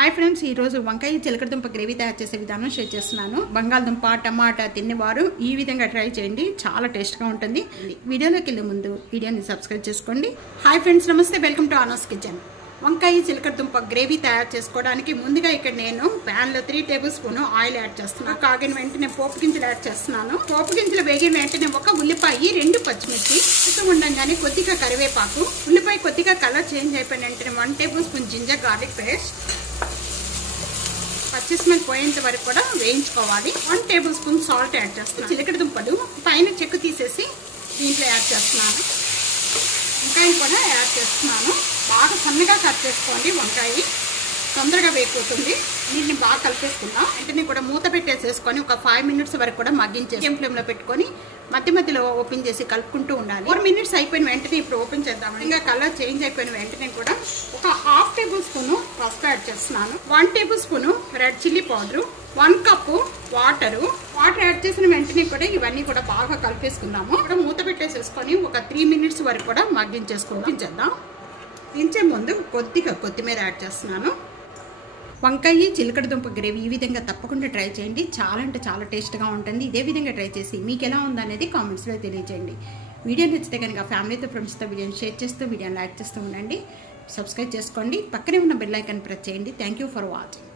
Hi friends, ఈ రోజు వంకాయ చిలకడదుంప గ్రేవీ తయారు చేసే విధానం షేర్ చేస్తున్నాను. బంగాళదుంప టమాటా తినేవారు ఈ విధంగా ట్రై చేయండి, చాలా టేస్ట్గా ఉంటుంది. వీడియోలోకి వెళ్ళే ముందు వీడియోని సబ్స్క్రైబ్ చేసుకోండి. హాయ్ ఫ్రెండ్స్, నమస్తే, వెల్కమ్ టు ఆనస్ కిచెన్. వంకాయ చిలకడదుంప గ్రేవీ తయారు చేసుకోవడానికి ముందుగా ఇక్కడ నేను ప్యాన్లో 3 టేబుల్ స్పూన్ ఆయిల్ యాడ్ చేస్తున్నాను. కాగిన వెంటనే పోపు గింజలు యాడ్ చేస్తున్నాను. పోపు గింజలు వేగిన వెంటనే ఒక ఉల్లిపాయ, 2 పచ్చిమిర్చి ఉండగానే కొద్దిగా కరివేపాకు, ఉల్లిపాయ కొద్దిగా కలర్ చేంజ్ అయిపోయిన వెంటనే 1 tablespoon ginger garlic paste, పచ్చి స్మెల్ పోయేంత వరకు కూడా వేయించుకోవాలి. 1 టేబుల్ స్పూన్ సాల్ట్ యాడ్ చేస్తున్నాను. చిలకడదుంపలు పైన చెక్కు తీసేసి దీంట్లో యాడ్ చేస్తున్నాను. వంకాయ కూడా యాడ్ చేస్తున్నాను. బాగా సన్నగా కట్ చేసుకోండి. వంకాయ తొందరగా వేగిపోతుంది. వీటిని బాగా కలిపేసుకుందాం. వెంటనే కూడా మూత పెట్టేసేసుకొని ఒక 5 మినిట్స్ వరకు కూడా మగ్గించేసి ఫ్లేమ్లో పెట్టుకొని మధ్య మధ్యలో ఓపెన్ చేసి కలుపుకుంటూ ఉండాలి. 4 మినిట్స్ అయిపోయిన వెంటనే ఇప్పుడు ఓపెన్ చేద్దాం. ఇంకా కలర్ చేంజ్ అయిపోయిన వెంటనే కూడా ఒక 1/2 టేబుల్ స్పూన్ పసుపు యాడ్ చేస్తున్నాను. 1 table spoon red chilli powder, 1 cup water add చేసిన వెంటనే కూడా ఇవన్నీ కూడా బాగా కలిపేసుకుందాము. ఇక్కడ మూత పెట్టేసేసుకొని ఒక 3 మినిట్స్ వరకు కూడా మగ్గించేద్దాం. దించే ముందు కొద్దిగా కొత్తిమీర యాడ్ చేస్తున్నాను. వంకాయ చిలకడదుంప గ్రేవీ ఈ విధంగా తప్పకుండా ట్రై చేయండి. చాలా అంటే చాలా టేస్ట్గా ఉంటుంది. ఇదే విధంగా ట్రై చేసి మీకు ఎలా ఉందనేది కామెంట్స్లో తెలియజేయండి. వీడియో నచ్చితే కనుక ఫ్యామిలీతో ఫ్రెండ్స్తో వీడియోని షేర్ చేస్తూ వీడియోని లైక్ చేస్తూ ఉండండి. సబ్స్క్రైబ్ చేసుకోండి. పక్కనే ఉన్న బెల్ ఐకాన్ ప్రెస్ చేయండి. Thank you for watching.